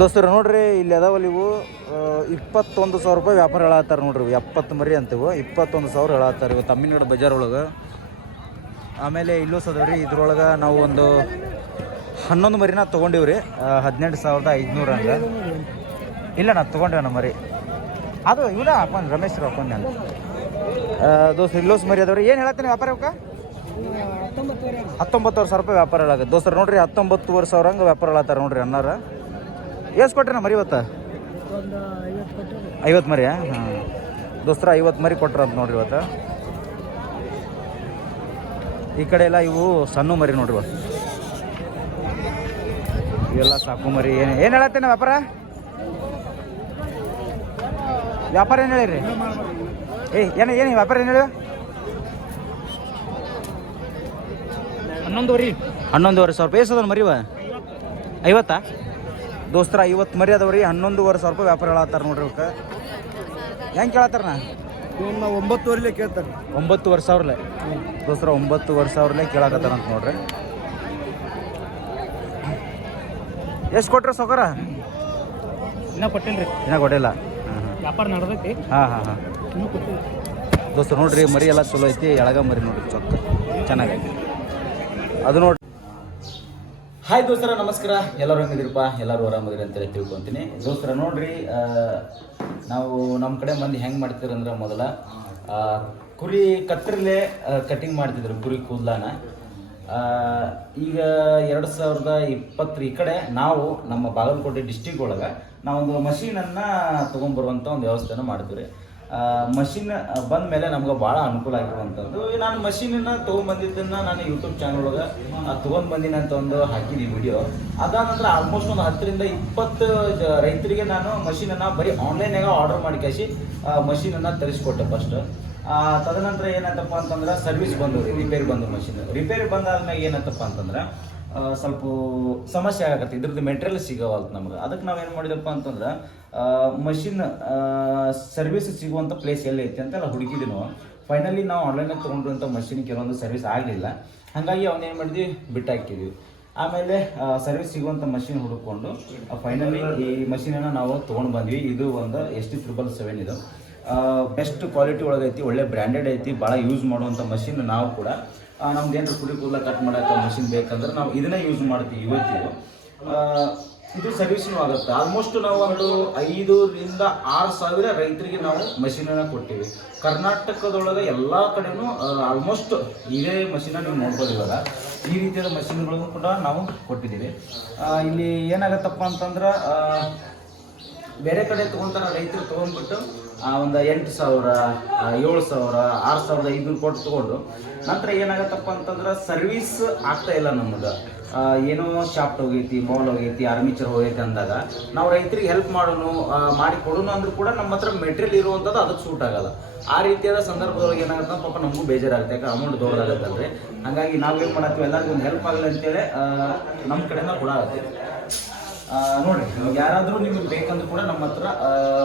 ದೋಸ್ತರು ನೋಡ್ರಿ ಇಲ್ಲಿ ಅದಾವಲ್ಲ ಇವು 21,000 ರೂಪಾಯಿ ವ್ಯಾಪಾರ ಹೇಳತ್ತಾರ ನೋಡ್ರಿ. 70 ಮರಿ ಅಂತವು 21,000 ಹೇಳತ್ತಾರ ಇವು ತಮ್ಮಿನಗಡ ಬಜಾರ್ ಒಳಗೆ. ಆಮೇಲೆ ಇಲ್ಲೂ ಸದವ್ರಿ ಇದ್ರೊಳಗೆ ನಾವು ಒಂದು 11 ಮರಿನ ತೊಗೊಂಡಿವ್ರಿ 18,500 ಹಂಗೆ. ಇಲ್ಲ ನಾ ತೊಗೊಂಡ್ರಿ ಮರಿ ಅದು ಇವನ ಹಾಕೊಂಡು ರಮೇಶ್ ಹಾಕೊಂಡು ನಾನು ದೋಸ್ತ ಇಲ್ಲೋಸ್ ಮರಿ ಅದಾವ್ರಿ. ಏನು ಹೇಳತ್ತೀನಿ ವ್ಯಾಪಾರ ಇವಕ್ಕೆ 19,000 ರೂಪಾಯಿ ವ್ಯಾಪಾರ ಹೇಳಾಗ ದೋಸ್ತರು ನೋಡ್ರಿ. 19,000 ಹಂಗೆ ವ್ಯಾಪಾರ ಹೇಳತ್ತಾರ ನೋಡ್ರಿ ಅನ್ನಾರ. ಎಷ್ಟು ಕೊಟ್ರಿ ನಾ ಮರಿ ಇವತ್ತು 50 ಮರಿ. ಹಾಂ ದೋಸ್ತರ 50 ಮರಿ ಕೊಟ್ರಂತ ನೋಡ್ರಿ ಇವತ್ತು. ಈ ಕಡೆ ಎಲ್ಲ ಇವು ಸಣ್ಣ ಮರಿ ನೋಡ್ರಿ ಇವತ್ತು. ಇವೆಲ್ಲ ಸಾಕು ಮರಿ. ಏನು ಹೇಳತ್ತೇನೆ ವ್ಯಾಪಾರ ಏನು ಹೇಳಿರಿ? ಏನು ವ್ಯಾಪಾರ ಏನು ಹೇಳಿ? 11,500 ರೂಪಾಯಿ ಎಷ್ಟದ ಮರಿವ 50 ದೋಸ್ತರ 50 ಮರಿ ಅದಾವ್ರಿ. 11,500 ರೂಪಾಯಿ ವ್ಯಾಪಾರ ಹೇಳತ್ತಾರ ನೋಡ್ರಿ ಇವಕ್ಕೆ. ಹೆಂಗೆ ಕೇಳತ್ತಾರ ನಾ 9,500 ಕೇಳ್ತಾರೆ. 9,500 ದೋಸ್ತರ 9,500 ಕೇಳಾಕತ್ತಾರ ಅಂತ ನೋಡ್ರಿ. ಎಷ್ಟು ಕೊಟ್ರಿ ಸೌಕರ? ಇನ್ನೂ ಕೊಟ್ಟಿಲ್ರಿ. ಇನ್ನೂ ಕೊಟ್ಟಿಲ್ಲ. ವ್ಯಾಪಾರ ನಡೆದೈತಿ. ಹಾಂ ದೋಸ್ತ ನೋಡ್ರಿ ಮರಿ ಎಲ್ಲ ಚಲೋ ಐತಿ. ಎಳಗ ಮರಿ ನೋಡ್ರಿ ಚೊಕ್ಕ ಚೆನ್ನಾಗೈತಿ ಅದು ನೋಡ್ರಿ. ಹಾಯ್ ದೋಸ್ತರ ನಮಸ್ಕಾರ. ಎಲ್ಲರೂ ಹೆಂಗಿದಿರಪ್ಪ? ಎಲ್ಲರೂ ಆರಾಮದಿರಿ ಅಂತೇಳಿ ತಿಳ್ಕೊತೀನಿ. ದೋಸ್ತರ ನೋಡ್ರಿ ನಾವು ನಮ್ಮ ಕಡೆ ಮಂದಿ ಹೆಂಗೆ ಮಾಡ್ತಿದ್ರು ಅಂದ್ರೆ ಮೊದಲ ಕುರಿ ಕತ್ತರಿಲೆ ಕಟಿಂಗ್ ಮಾಡ್ತಿದ್ರು ಕುರಿ ಕೂದಲಾನ. ಈಗ 2020 ಈ ಕಡೆ ನಾವು ನಮ್ಮ ಬಾಗಲಕೋಟೆ ಡಿಸ್ಟಿಕ್ ಒಳಗೆ ನಾವೊಂದು ಮಷೀನನ್ನು ತೊಗೊಂಬರುವಂಥ ಒಂದು ವ್ಯವಸ್ಥೆನ ಮಾಡ್ತೀವಿ. ಮಷಿನ್ ಬಂದ ಮೇಲೆ ನಮ್ಗೆ ಭಾಳ ಅನುಕೂಲ ಆಗಿರುವಂಥದ್ದು. ನಾನು ಮಷೀನನ್ನು ತೊಗೊಂಬಂದಿದ್ದನ್ನು ನಾನು ಯೂಟ್ಯೂಬ್ ಚಾನಲ್ ಒಳಗೆ ತೊಗೊಂಡು ಬಂದಿನಿ ಅಂತ ಒಂದು ಹಾಕಿದ್ದೀನಿ ವಿಡಿಯೋ. ಅದಾದ ನಂತರ ಆಲ್ಮೋಸ್ಟ್ ಒಂದು 10ರಿಂದ 20 ರೈತರಿಗೆ ನಾನು ಮಷೀನನ್ನು ಬರೀ ಆನ್ಲೈನಾಗ ಆರ್ಡರ್ ಮಾಡಿ ಕಳಿಸಿ ಮಷೀನನ್ನು ತರಿಸ್ಕೊಟ್ಟೆ ಫಸ್ಟ್. ತದನಂತರ ಏನಾಯ್ತಪ್ಪ ಅಂತಂದ್ರೆ ಸರ್ವಿಸ್ ಬಂದು ರಿಪೇರಿ ಬಂದು ಮಷಿನ್ ರಿಪೇರಿ ಬಂದಾದ್ಮೇಲೆ ಏನಾಯ್ತಪ್ಪ ಅಂತಂದ್ರೆ ಸ್ವಲ್ಪ ಸಮಸ್ಯೆ ಆಗತ್ತೆ. ಇದ್ರದ್ದು ಮೆಟೀರಿಯಲ್ ಸಿಗೋವಲ್ತು ನಮ್ಗೆ. ಅದಕ್ಕೆ ನಾವೇನು ಮಾಡಿದಪ್ಪ ಅಂತಂದ್ರೆ ಮಷಿನ್ ಸರ್ವಿಸ್ ಸಿಗುವಂಥ ಪ್ಲೇಸ್ ಎಲ್ಲಿ ಐತಿ ಅಂತೆಲ್ಲ ಹುಡುಕಿದ್ವಿ ನಾವು. ಫೈನಲಿ ನಾವು ಆನ್ಲೈನಾಗ ತೊಗೊಂಡಿರುವಂಥ ಮಷಿನ್ ಕೆಲವೊಂದು ಸರ್ವಿಸ್ ಆಗಲಿಲ್ಲ. ಹಾಗಾಗಿ ಅವನೇನು ಮಾಡಿದ್ವಿ ಬಿಟ್ಟಾಕಿದ್ವಿ. ಆಮೇಲೆ ಸರ್ವಿಸ್ ಸಿಗುವಂಥ ಮಷಿನ್ ಹುಡುಕೊಂಡು ಫೈನಲಿ ಈ ಮಷಿನನ್ನು ನಾವು ತೊಗೊಂಡು ಬಂದ್ವಿ. ಇದು ಒಂದು ST777 ಇದು ಬೆಸ್ಟ್ ಕ್ವಾಲಿಟಿ ಒಳಗೈತಿ, ಒಳ್ಳೆ ಬ್ರ್ಯಾಂಡೆಡ್ ಐತಿ, ಭಾಳ ಯೂಸ್ ಮಾಡುವಂಥ ಮಷಿನ್. ನಾವು ಕೂಡ ನಮ್ದು ಏನಾರು ಕುರಿ ಕೂದಲ ಕಟ್ ಮಾಡೋಕ್ಕೆ ಮಷಿನ್ ಬೇಕಂದ್ರೆ ನಾವು ಇದನ್ನೇ ಯೂಸ್ ಮಾಡ್ತೀವಿ ಇವತ್ತಿಗೂ. ಇದು ಸರ್ವಿಸ್ನೂ ಆಗುತ್ತೆ. ಆಲ್ಮೋಸ್ಟ್ ನಾವು ಒಂದು 5,000 to 6,000 ರೈತರಿಗೆ ನಾವು ಮಷೀನನ್ನು ಕೊಟ್ಟಿವಿ. ಕರ್ನಾಟಕದೊಳಗೆ ಎಲ್ಲ ಕಡೆನೂ ಆಲ್ಮೋಸ್ಟ್ ಇದೇ ಮಷೀನ ನೀವು ನೋಡ್ಬೋದು. ಇವಾಗ ಈ ರೀತಿಯಾದ ಮಷೀನ್ಗಳನ್ನು ಕೂಡ ನಾವು ಕೊಟ್ಟಿದ್ದೀವಿ. ಇಲ್ಲಿ ಏನಾಗತ್ತಪ್ಪ ಅಂತಂದ್ರೆ ಬೇರೆ ಕಡೆ ತೊಗೊತಾರೆ ರೈತರು ತೊಗೊಂಡ್ಬಿಟ್ಟು ಒಂದು 8,000, 7,000, 6,500 ಕೊಟ್ಟು ತೊಗೊಂಡು ನಂತರ ಏನಾಗತ್ತಪ್ಪ ಅಂತಂದ್ರೆ ಸರ್ವಿಸ್ ಆಗ್ತಾ ಇಲ್ಲ ನಮ್ಗೆ. ಏನೋ ಶಾಫ್ಟ್ ಹೋಗೈತಿ, ಬೌಲ್ ಹೋಗೈತಿ, ಆರ್ಮಿಚರ್ ಹೋಗೈತಿ ಅಂದಾಗ ನಾವು ರೈತರಿಗೆ ಹೆಲ್ಪ್ ಮಾಡೋನು ಮಾಡಿ ಕೊಡೋನು ಅಂದ್ರೂ ಕೂಡ ನಮ್ಮ ಹತ್ರ ಮೆಟೀರಿಯಲ್ ಇರುವಂಥದ್ದು ಅದಕ್ಕೆ ಸೂಟ್ ಆಗಲ್ಲ. ಆ ರೀತಿಯಾದ ಸಂದರ್ಭದೊಳಗೆ ಏನಾಗುತ್ತೆ ಪಾಪ ನಮಗೂ ಬೇಜಾರಾಗುತ್ತೆ, ಯಾಕೆ ಅಮೌಂಟ್ ದೊಡ್ಡದಾಗತ್ತಲ್ರಿ. ಹಾಗಾಗಿ ನಾವೇನು ಮಾಡತ್ತೀವಿ ಎಲ್ಲರಿಗೂ ಒಂದು ಹೆಲ್ಪ್ ಆಗಲ್ಲ ಅಂತೇಳಿ ನಮ್ಮ ಕಡೆಯಿಂದ ಕೂಡ ಆಗುತ್ತೆ. ನೋಡಿರಿ ಯಾರಾದರೂ ನಿಮಗೆ ಬೇಕಂದ್ರೂ ಕೂಡ ನಮ್ಮ ಹತ್ರ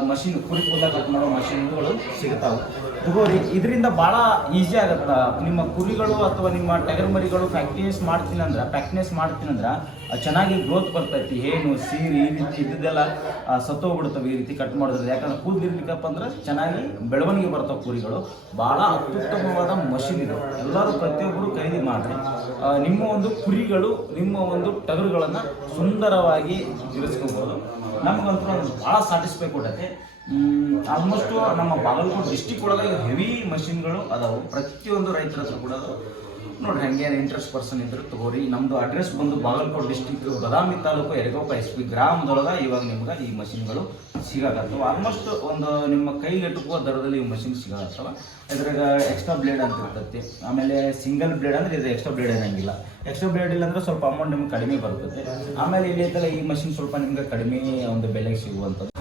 ಮಷಿನ್ ಕುರಿ ಕೂದಲ ಕಟ್ ಮಾಡೋ ಮಷಿನ್ಗಳು ಸಿಗ್ತಾವೆ. ತಗೋರಿ, ಇದರಿಂದ ಭಾಳ ಈಸಿ ಆಗುತ್ತೆ. ನಿಮ್ಮ ಕುರಿಗಳು ಅಥವಾ ನಿಮ್ಮ ಟಗರ್ ಮರಿಗಳು ಪ್ಯಾಕ್ಟಿನೆಸ್ ಮಾಡ್ತೀನಿ ಅಂದ್ರೆ ಚೆನ್ನಾಗಿ ಗ್ರೋತ್ ಬರ್ತೈತಿ. ಏನು ಸೀರೆ ಈ ರೀತಿ ಇದ್ದದೆಲ್ಲ ಸತ್ತೋಗ್ಬಿಡ್ತವೆ ಈ ರೀತಿ ಕಟ್ ಮಾಡಿದ್ರೆ. ಯಾಕಂದ್ರೆ ಕೂದಲಿರ್ಲಿಕ್ಕಪ್ಪ ಅಂದ್ರೆ ಚೆನ್ನಾಗಿ ಬೆಳವಣಿಗೆ ಬರ್ತಾವೆ ಕುರಿಗಳು. ಭಾಳ ಅತ್ಯುತ್ತಮವಾದ ಮಷಿನ್ ಇದು. ಎಲ್ಲರೂ ಪ್ರತಿಯೊಬ್ಬರು ಖರೀದಿ ಮಾಡಿರಿ. ನಿಮ್ಮ ಒಂದು ಕುರಿಗಳು, ನಿಮ್ಮ ಒಂದು ಟಗರುಗಳನ್ನು ಸುಂದರವಾಗಿ ಇರಿಸ್ಕೋಬೋದು. ನಮಗಂತೂ ಭಾಳ ಸ್ಯಾಟಿಸ್ಫೈ ಕೊಡತ್ತೆ. ಆಲ್ಮೋಸ್ಟು ನಮ್ಮ ಬಾಗಲಕೋಟೆ ಡಿಸ್ಟಿಕ್ ಒಳಗೆ ಹೆವಿ ಮಷಿನ್ಗಳು ಅದಾವೆ. ಪ್ರತಿಯೊಂದು ರೈತರ ಹತ್ರ ಕೂಡ ಅದಾವೆ. ನೋಡಿರಿ, ಹಂಗೇನು ಇಂಟ್ರೆಸ್ಟ್ ಪರ್ಸನ್ ಇದ್ರೆ ತಗೋರಿ. ನಮ್ಮದು ಅಡ್ರೆಸ್ ಬಂದು ಬಾಗಲಕೋಟೆ ಡಿಸ್ಟಿಕ್ ಬದಾಮಿ ತಾಲೂಕು ಯರಗೋಪ SP ಗ್ರಾಮದೊಳಗೆ ಇವಾಗ ನಿಮ್ಗೆ ಈ ಮಷಿನ್ಗಳು ಸಿಗಾಕತ್ತವೆ. ಆಲ್ಮೋಸ್ಟ್ ಒಂದು ನಿಮ್ಮ ಕೈಗೆಟುಕುವ ದರದಲ್ಲಿ ಈ ಮಷಿನ್ ಸಿಗಾಕತ್ತವೆ. ಇದ್ರಾಗ ಎಕ್ಸ್ಟ್ರಾ ಬ್ಲೇಡ್ ಅಂತ ಇರ್ತೈತಿ. ಆಮೇಲೆ ಸಿಂಗಲ್ ಬ್ಲೇಡ್ ಅಂದರೆ ಇದು ಎಕ್ಸ್ಟ್ರಾ ಬ್ಲೇಡ್ ಏನಂಗಿಲ್ಲ. ಎಕ್ಸ್ಟ್ರಾ ಬ್ಲೇಡ್ ಇಲ್ಲ ಅಂದರೆ ಸ್ವಲ್ಪ ಅಮೌಂಟ್ ನಿಮ್ಗೆ ಕಡಿಮೆ ಬರ್ತೈತೆ. ಆಮೇಲೆ ಇಲ್ಲಿ ಐತಲ್ಲ ಈ ಮಷಿನ್ ಸ್ವಲ್ಪ ನಿಮ್ಗೆ ಕಡಿಮೆ ಒಂದು ಬೆಲೆಗೆ ಸಿಗುವಂಥದ್ದು.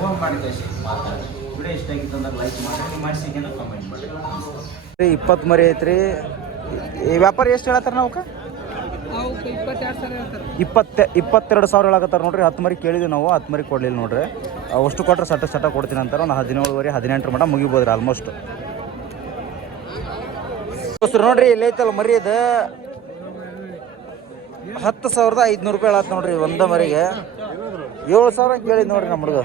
ಫೋನ್ ಮಾಡಿ ಕಳಿಸಿ ಮಾತಾಡಿ. ವಿಡಿಯೋ ಇಷ್ಟ ಆಗಿತ್ತು ಅಂದ್ರೆ ಲೈಕ್ ಮಾಡಿ, ಮಾಡಿಸಿಗೇನೋ ಕಮೆಂಟ್ ಮಾಡಿ. 20 ಮರಿ ಐತ್ರಿ. ಈ ವ್ಯಾಪಾರ ಎಷ್ಟು ಹೇಳತ್ತಾರ ನಾವು 22,000 ಹೇಳಕತ್ತಾರ ನೋಡ್ರಿ. 10 ಮರಿ ಕೇಳಿದ್ವಿ ನಾವು, 10 ಮರಿ ಕೊಡಲಿಲ್ಲ ನೋಡ್ರಿ. ಅಷ್ಟು ಕೊಟ್ಟರೆ ಸಟ್ಟ ಕೊಡ್ತೀನಿ ಅಂತಾರೆ. ಒಂದು 17, 18 ಮಟ ಮುಗಿಬೋದ್ರಿ ಆಲ್ಮೋಸ್ಟ್. ನೋಡ್ರಿ ಇಲ್ಲಿ ಐತಲ್ಲ ಮರಿ ಇದು 10,500 ರೂಪಾಯಿ ಹೇಳತ್ ನೋಡ್ರಿ ಒಂದ ಮರಿಗೆ. 7,000 ಕೇಳಿ ನೋಡ್ರಿ ನಮ್ಮ ಹುಡುಗ.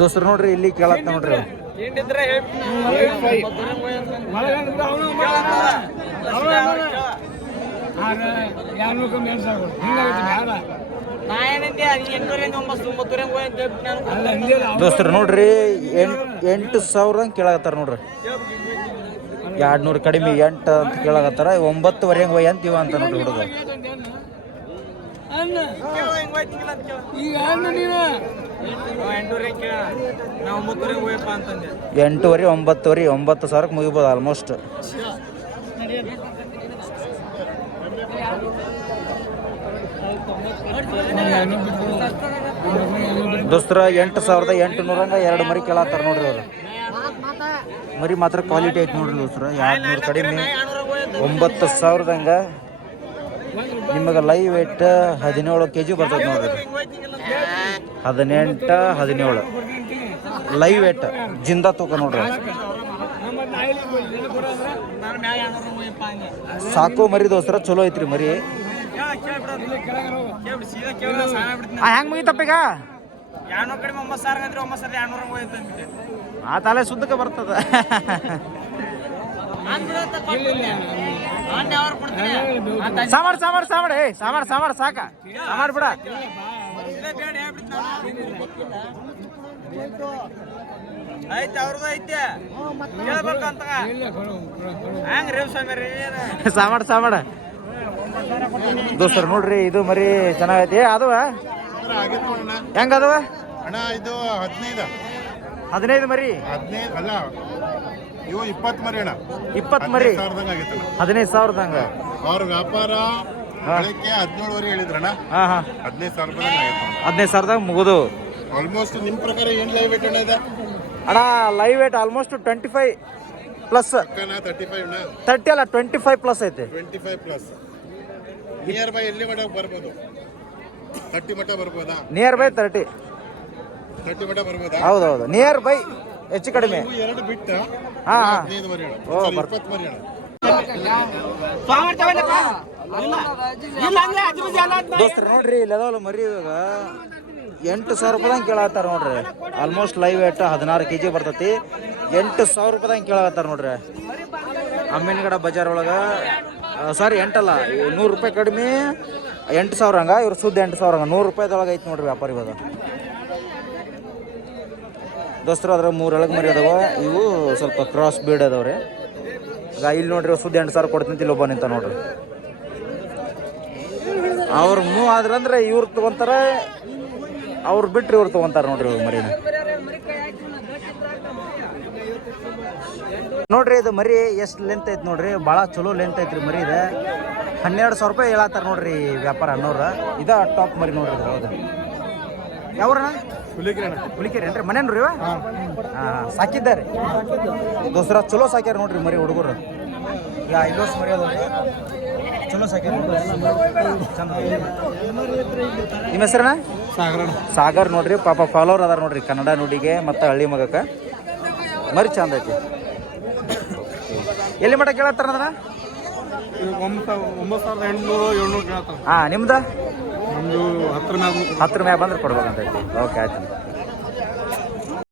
ದೋಸ್ತರು ನೋಡ್ರಿ ಇಲ್ಲಿ ಕೇಳತ್ತ ನೋಡ್ರಿ. ದೋಸ್ತರು ನೋಡ್ರಿ 8,000 ಕೇಳಾಕತ್ತಾರ ನೋಡ್ರಿ. 200 ಕಡಿಮೆ 8 ಅಂತ ಕೇಳಾಕತ್ತಾರ. 9,500 ಹೋಯ್ ಅಂತೀವ ಅಂತ ನೋಡ್ರಿ ಹುಡುಗ. ಎಂಟೂವರೆ 9,000 ಮುಗಿಬೋದು ಆಲ್ಮೋಸ್ಟ್. ದೋಸ್ತರ 8,800 2 ಮರಿ ಕೇಳತ್ತಾರ ನೋಡ್ರಿ ಅವ್ರು. ಮರಿ ಮಾತ್ರ ಕ್ವಾಲಿಟಿ ಐತಿ ನೋಡ್ರಿ ದೋಸ್ತರ. 200 ಕಡಿಮೆ 9,000 ನಿಮಗೆ ಲೈವ್ ವೇಟ್ 17 kg ಬರ್ತದೆ ನೋಡ್ರಿ. 18 17 ಲೈವ್ ವೇಟ್ ಜಿಂದ ತೂಕ ನೋಡ್ರಿ. ಸಾಕು ಮರಿ ದೋಸ್ತರ, ಚಲೋ ಐತ್ರಿ ಮರಿ. ಹೆಂಗ್ ಮುಗಿತಪ್ಪ ಈಗ? ಆ ತಲೆ ಸುದ್ದಕ್ಕೆ ಬರ್ತದ. ಸಾಮಾರ್ ಸಾಕ ಸಾಮಾರ್ ಬಿಡ. ಸಾಮಾಡ ದೋಸ್ತರು ನೋಡ್ರಿ, ಇದು ಮರಿ ಚೆನ್ನಾಗೈತಿ. ಅದವ ಹೆಂಗದವ ಅಣ್ಣ? ಇದು 15 ಮರಿ. 15 ಅಲ್ಲ, ಇವು 20 ಮರಿ ಅಣ್ಣ. 20 ಮರಿ 15,000 ಅವ್ರ ವ್ಯಾಪಾರ 17ವರೆಗೆ ಹೇಳಿದ್ರಣ್ಣ. 15,000 ಮುಗಿದು. ಆಲ್ಮೋಸ್ಟ್ ನಿಮ್ ಪ್ರಕಾರ ಏನ್ ಲೈವ್ ವೇಟ್ ಅಣ್ಣ ಇದೆ? ಅಣ್ಣ ಲೈವ್ ವೇಟ್ ಆಲ್ಮೋಸ್ಟ್ 25 ಪ್ಲಸ್. 30 ಅಲ್ಲ 25 ಪ್ಲಸ್ ಐತೆ. 25 ಪ್ಲಸ್. ನಿಯರ್ ಬೈ ಎಲ್ಲಿ ಮಟ್ಟ ಬರ್ಬೋದು? 30 ಮಟ್ಟ ಬರ್ಬೋದಾ? ನಿಯರ್ ಬೈ 30 ಮಟ್ಟ ಬರ್ಬೋದಾ? ಹೌದೌದು, ನಿಯರ್ ಬೈ ಹೆಚ್ಚು ಕಡಿಮೆ. 2 ಬಿಟ್ಟ 15 ಮರಿ ಅಣ್ಣ. 20 ಮರಿ ಅಣ್ಣ. ದೋಸ್ತರು ನೋಡ್ರಿ, ಇಲ್ಲಿ ಅದಾವಲ್ಲ ಮರಿ ಇವಾಗ 8,000 ರೂಪಾಯಿದಂಗೆ ಕೇಳತ್ತಾರ ನೋಡ್ರಿ. ಆಲ್ಮೋಸ್ಟ್ ಲೈವ್ ವೇಟ್ 16 kg ಬರ್ತೈತಿ. 8,000 ರೂಪಾಯಿದಂಗೆ ಕೇಳತ್ತಾರ ನೋಡ್ರಿ. ಅಮ್ಮಿನಗಡ ಬಜಾರ್ ಒಳಗೆ. ಸಾರಿ 8 ಅಲ್ಲ, 100 ರೂಪಾಯಿ ಕಡಿಮೆ 8,000 ಹಂಗ. ಇವ್ರು ಸುದ್ದಿ 8,000 ಹಂಗ. 100 ರೂಪಾಯಿದೊಳಗೆ ಐತಿ ನೋಡ್ರಿ ವ್ಯಾಪಾರ ಇವಾಗ. ದೋಸ್ತರು ಅದ್ರ 3 ಎಳಗ್ ಮರಿ ಅದಾವ. ಇವು ಸ್ವಲ್ಪ ಕ್ರಾಸ್ ಬೀಡ್ ಅದಾವ್ರಿ. ಈಗ ಇಲ್ಲಿ ನೋಡ್ರಿ ಸುದ್ದಿ 8,000 ಕೊಡ್ತೀನಿ. ಇಲ್ಲಿ ಒಬ್ಬ ನಿಂತ ನೋಡ್ರಿ. ಅವ್ರು ಮೂವ್ ಆದ್ರಂದ್ರೆ ಇವ್ರು ತಗೊಂತಾರ, ಅವ್ರು ಬಿಟ್ರಿ ಇವ್ರು ತಗೊಂತಾರ ನೋಡ್ರಿ ಮರಿನ. ನೋಡ್ರಿ ಇದು ಮರಿ ಎಷ್ಟು ಲೆಂತ್ ಐತಿ ನೋಡ್ರಿ. ಭಾಳ ಚಲೋ ಲೆಂತ್ ಐತ್ರಿ ಮರಿ ಇದೆ. 12,000 ರೂಪಾಯಿ ಹೇಳತ್ತಾರ ನೋಡ್ರಿ ವ್ಯಾಪಾರ ಅನ್ನೋರು. ಇದ ಟಾಪ್ ಮರಿ ನೋಡ್ರಿ. ಹೌದು, ಯಾವ್ರಣ? ಹುಲಿಕೆರೆ ಏನ್ರಿ? ಮನೇನ್ರಿ ಇವ? ಸಾಕಿದ್ದಾರೆ ದೋಸ್ತರ. ಚಲೋ ಸಾಕ್ಯಾರ ನೋಡ್ರಿ ಮರಿ ಹುಡುಗರು. ಈಗ 5 ವರ್ಷ ಮರಿ ಅದ ಚಲೋ ಸಾಕ್ಯಾರ. ನಿಮ್ಮ ಹೆಸರಣ್ಣ? ಸಾಗರ್ ನೋಡ್ರಿ. ಪಾಪ ಫಾಲೋವರ್ ಅದಾರ ನೋಡ್ರಿ ಕನ್ನಡ ನುಡಿಗೆ ಮತ್ತು ಹಳ್ಳಿ ಮಗಕ್ಕೆ. ಮರಿ ಚಂದ ಐತಿ. ಎಲ್ಲಿ ಮಟ್ಟ ಕೇಳತ್ತಾರ ಅದನ್ನ? 9,800 ಹಾಂ, ನಿಮ್ದು? ನಮ್ದು 10 ಮ್ಯಾಗ ಬಂದ್ರೆ ಕೊಡ್ಬೇಕಂತೈತಿ. ಓಕೆ, ಆಯ್ತು.